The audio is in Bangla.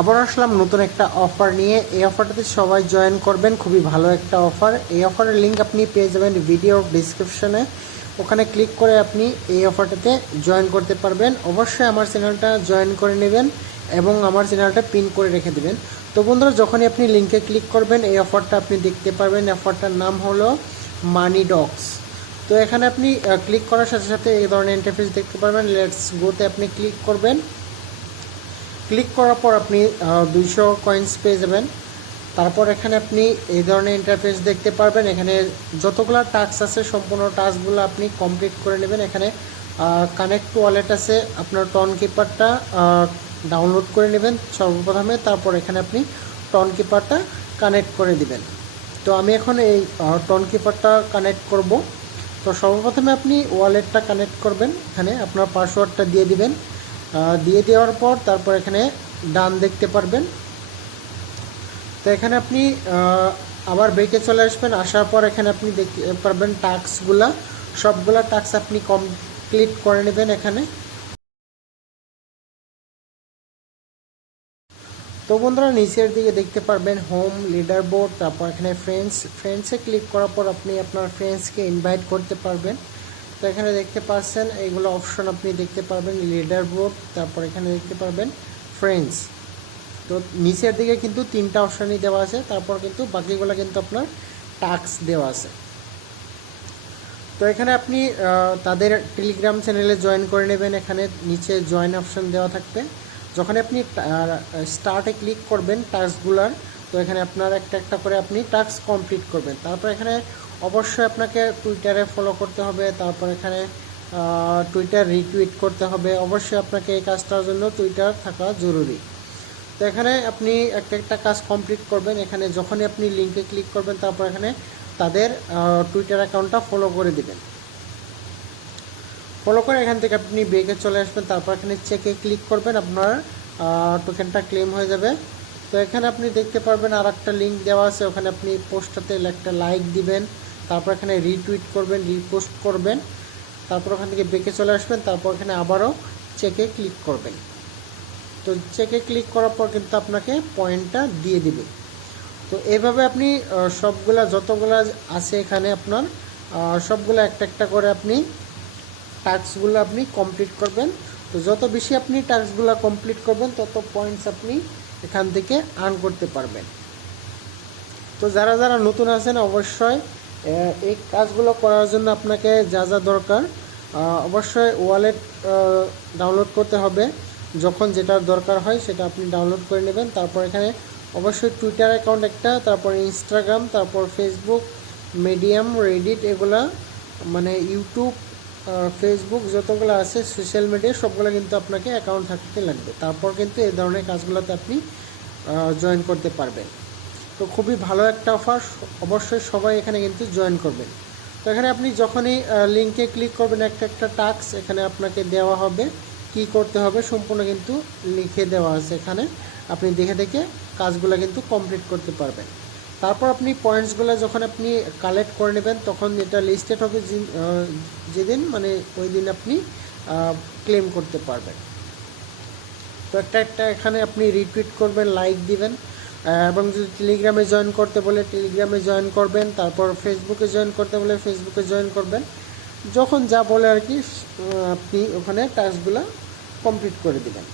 আবার আসলাম নতুন একটা অফার নিয়ে। এই অফারটাতে সবাই জয়েন করবেন। খুবই ভালো একটা অফার এই অফারের লিঙ্ক আপনি পেয়ে যাবেন ভিডিও ডিসক্রিপশনে ওখানে ক্লিক করে আপনি এই অফারটাতে জয়েন করতে পারবেন। অবশ্যই আমার চ্যানেলটা জয়েন করে নেবেন এবং আমার চ্যানেলটা পিন করে রেখে দেবেন। তো বন্ধুরা, যখনই আপনি লিঙ্কে ক্লিক করবেন, এই অফারটা আপনি দেখতে পারবেন। অফারটার নাম হলো মানি ডগস তো এখানে আপনি ক্লিক করার সাথে সাথে এই ধরনের ইন্টারফেস দেখতে পারবেন। লেটস গোতে আপনি ক্লিক করবেন। ক্লিক করার পর আপনি দুইশো কয়েন্স পেয়ে যাবেন। তারপর এখানে আপনি এই ধরনের ইন্টারফেস দেখতে পারবেন। এখানে যতগুলো টাস্ক আছে, সম্পূর্ণ টাস্কগুলো আপনি কমপ্লিট করে নেবেন। এখানে কানেক্ট ওয়ালেট আছে, আপনার টন কিপারটা ডাউনলোড করে নেবেন সর্বপ্রথমে। তারপর এখানে আপনি টন কিপারটা কানেক্ট করে দিবেন। তো আমি এখন এই টন কিপারটা কানেক্ট করব। তো সর্বপ্রথমে আপনি ওয়ালেটটা কানেক্ট করবেন। এখানে আপনার পাসওয়ার্ডটা দিয়ে দিবেন। দিয়ে দেওয়ার পর তারপর এখানে ডান দেখতে পারবেন। তো এখানে আপনি আবার ব্রেকে চলে আসবেন, আসার পর এখানে আপনি দেখতে পারবেন টাস্কগুলা। সবগুলা টাস্ক আপনি কমপ্লিট করে নেবেন এখানে। তো বন্ধুরা, নিচের দিকে দেখতে পারবেন হোম লিডার বোর্ড তারপর এখানে ফ্রেন্ডস। ফ্রেন্ডসে ক্লিক করার পর আপনি আপনার ফ্রেন্ডসকে ইনভাইট করতে পারবেন। তো এখানে দেখতে পাচ্ছেন, এইগুলো অপশন আপনি দেখতে পারবেন লিডার বোর্ড তারপর এখানে দেখতে পারবেন ফ্রেন্ডস তো নিচের দিকে কিন্তু তিনটা অপশনই দেওয়া আছে, তারপর কিন্তু বাকিগুলো কিন্তু আপনার টাস্ক দেওয়া আছে। তো এখানে আপনি তাদের টেলিগ্রাম চ্যানেলে জয়েন করে নেবেন, এখানে নিচে জয়েন অপশন দেওয়া থাকবে। যখন আপনি স্টার্টে ক্লিক করবেন টাস্কগুলার তো এখানে আপনার একটা একটা করে আপনি টাস্ক কমপ্লিট করবেন। তারপর এখানে অবশ্যই আপনাকে টুইটারে ফলো করতে হবে, তারপর এখানে টুইটার রিটুইট করতে হবে। অবশ্যই আপনাকে এই কাজটার জন্য টুইটার থাকা জরুরি। তো এখানে আপনি একটা একটা কাজ কমপ্লিট করবেন। এখানে যখনই আপনি লিঙ্কে ক্লিক করবেন, তারপর এখানে তাদের টুইটার অ্যাকাউন্টটা ফলো করে দিবেন। ফলো করে এখান থেকে আপনি ব্রেকে চলে আসবেন, তারপর এখানে চেকে ক্লিক করবেন, আপনার টোকেনটা ক্লেম হয়ে যাবে। তো এখানে আপনি দেখতে পারবেন আর একটা লিঙ্ক দেওয়া আছে, ওখানে আপনি পোস্টটাতে একটা লাইক দিবেন। তারপর এখানে রিটুইট করবেন রিপোস্ট করবেন, তারপর ওখান থেকে বেঁকে চলে আসবেন, তারপর এখানে আবারও চেকে ক্লিক করবেন। তো চেকে ক্লিক করার পর কিন্তু আপনাকে পয়েন্টটা দিয়ে দিবে। তো এইভাবে আপনি সবগুলা যতগুলা আছে এখানে আপনার সবগুলা একটা একটা করে আপনি টাস্কগুলো আপনি কমপ্লিট করবেন। তো যত বেশি আপনি টাস্কগুলো কমপ্লিট করবেন, তত পয়েন্টস আপনি এখান থেকে আর্ন করতে পারবেন। তো যারা যারা নতুন আছেন, অবশ্যই এই কাজগুলো করার জন্য আপনাকে যা যা দরকার অবশ্যই ওয়ালেট ডাউনলোড করতে হবে। যখন যেটার দরকার হয় সেটা আপনি ডাউনলোড করে নেবেন। তারপর এখানে অবশ্যই টুইটার অ্যাকাউন্ট একটা, তারপর ইনস্টাগ্রাম তারপর ফেসবুক মিডিয়াম রেডিট এগুলা মানে ইউটিউব ফেসবুক যতগুলো আছে সোশ্যাল মিডিয়া সবগুলো কিন্তু আপনাকে অ্যাকাউন্ট থাকতে লাগবে। তারপর কিন্তু এই ধরনের কাজগুলোতে আপনি জয়েন করতে পারবেন। তো খুবই ভালো একটা অফার অবশ্যই সবাই এখানে কিন্তু জয়েন করবেন তো এখানে আপনি যখনই লিঙ্কে ক্লিক করবেন, একটা একটা টাস্ক এখানে আপনাকে দেওয়া হবে। কি করতে হবে সম্পূর্ণ কিন্তু লিখে দেওয়া আছে এখানে। আপনি দেখে দেখে কাজগুলো কিন্তু কমপ্লিট করতে পারবেন। তারপর আপনি পয়েন্টসগুলো যখন আপনি কালেক্ট করে নেবেন, তখন এটা লিস্টেড হবে যেদিন মানে ওই দিন আপনি ক্লেম করতে পারবেন। তো একটা একটা এখানে আপনি রিটুইট করবেন লাইক দিবেন। এবং যদি টেলিগ্রামে জয়েন করতে বলে টেলিগ্রামে জয়েন করবেন, তারপর ফেসবুকে জয়েন করতে বলে ফেসবুকে জয়েন করবেন, যখন যা বলে আর কি আপনি ওখানে টাস্কগুলো কমপ্লিট করে দিবেন।